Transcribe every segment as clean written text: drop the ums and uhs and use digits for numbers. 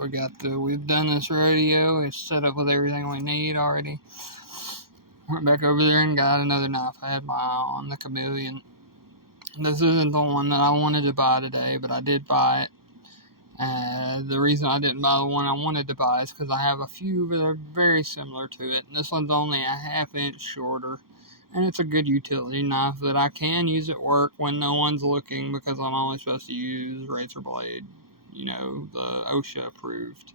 it. We've done this rodeo. It's set up with everything we need already. Went back over there and got another knife. I had my eye on the Chameleon. This isn't the one that I wanted to buy today, but I did buy it. The reason I didn't buy the one I wanted to buy is because I have a few that are very similar to it. And this one's only a half-inch shorter. And it's a good utility knife that I can use at work when no one's looking, because I'm only supposed to use razor blade, the OSHA approved.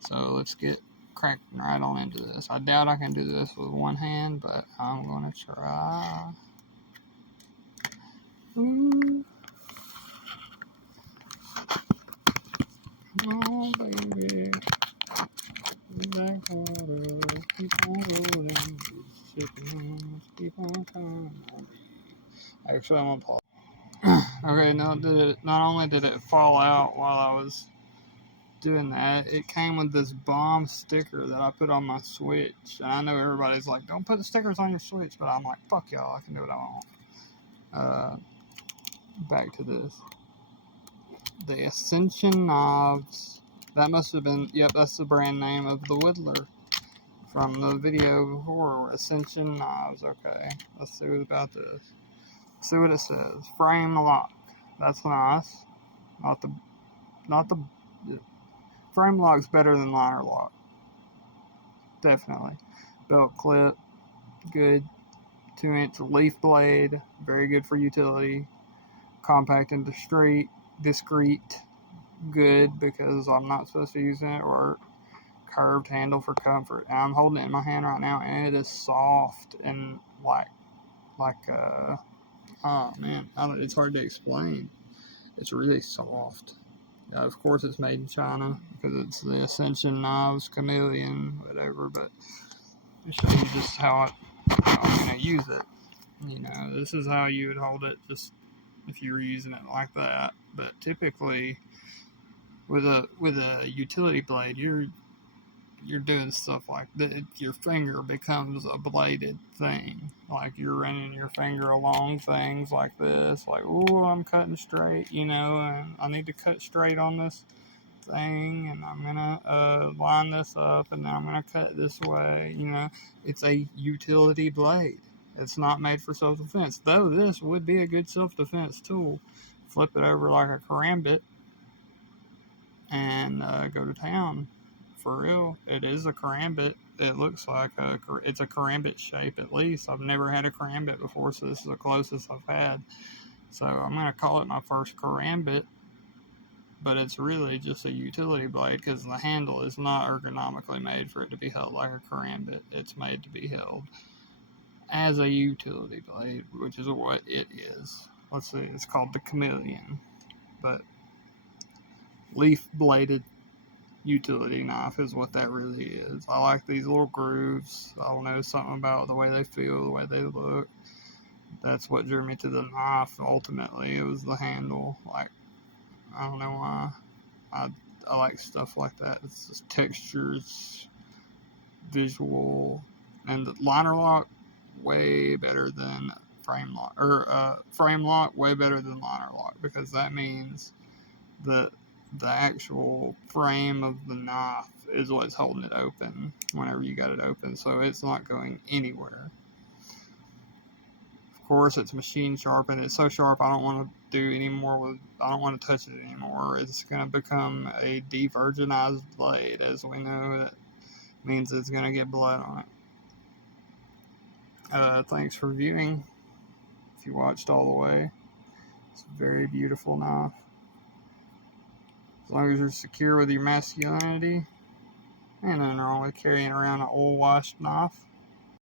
So let's get cracking right on into this. I doubt I can do this with one hand, but I'm going to try. Ooh. Oh, baby. Black water, keep on rolling, sipping, keep on coming. Actually, I'm gonna pause. Okay, not only did it fall out while I was doing that, it came with this bomb sticker that I put on my Switch. And I know everybody's like, don't put the stickers on your Switch, but I'm like, fuck y'all, I can do what I want. Back to this. The Ascension knives. That must have been, yep, that's the brand name of the Whittler from the video before. Ascension knives. Okay, let's see about this. See what it says. Frame lock. That's nice. Not the frame lock's better than liner lock. Definitely. Belt clip. Good. 2-inch leaf blade. Very good for utility. Compact and discreet. Good, because I'm not supposed to use it at work. Curved handle for comfort. And I'm holding it in my hand right now, and it is soft and oh man, it's hard to explain. It's really soft. Of course, it's made in China because it's the Ascension Knives Chameleon, whatever. But to show you just how I'm gonna use it. This is how you would hold it, just if you were using it like that. But typically, with a utility blade, you're doing stuff like that. Your finger becomes a bladed thing. Like you're running your finger along things like this. Like, oh, I'm cutting straight, and I need to cut straight on this thing, and I'm gonna line this up, and then I'm gonna cut this way. It's a utility blade. It's not made for self-defense, though this would be a good self-defense tool. Flip it over like a karambit and go to town. For real, it is a karambit. It looks like it's a karambit shape at least. I've never had a karambit before, so this is the closest I've had. So I'm going to call it my first karambit, but it's really just a utility blade because the handle is not ergonomically made for it to be held like a karambit. It's made to be held as a utility blade, which is what it is. Let's see, it's called the Chameleon, but leaf bladed utility knife is what that really is. I like these little grooves. I don't know, something about the way they feel, the way they look. That's what drew me to the knife. Ultimately, it was the handle. Like, I don't know why. I like stuff like that. It's just textures, visual, and the liner lock way better than frame lock, or frame lock way better than liner lock, because that means that the actual frame of the knife is what's holding it open whenever you got it open, so it's not going anywhere. Of course, it's machine sharp, and it's so sharp I don't want to do any more with. I don't want to touch it anymore. It's going to become a de-virginized blade, as we know. That means it's going to get blood on it. Thanks for viewing. If you watched all the way, it's a very beautiful knife. As long as you're secure with your masculinity, ain't nothing wrong with carrying around an old washed knife.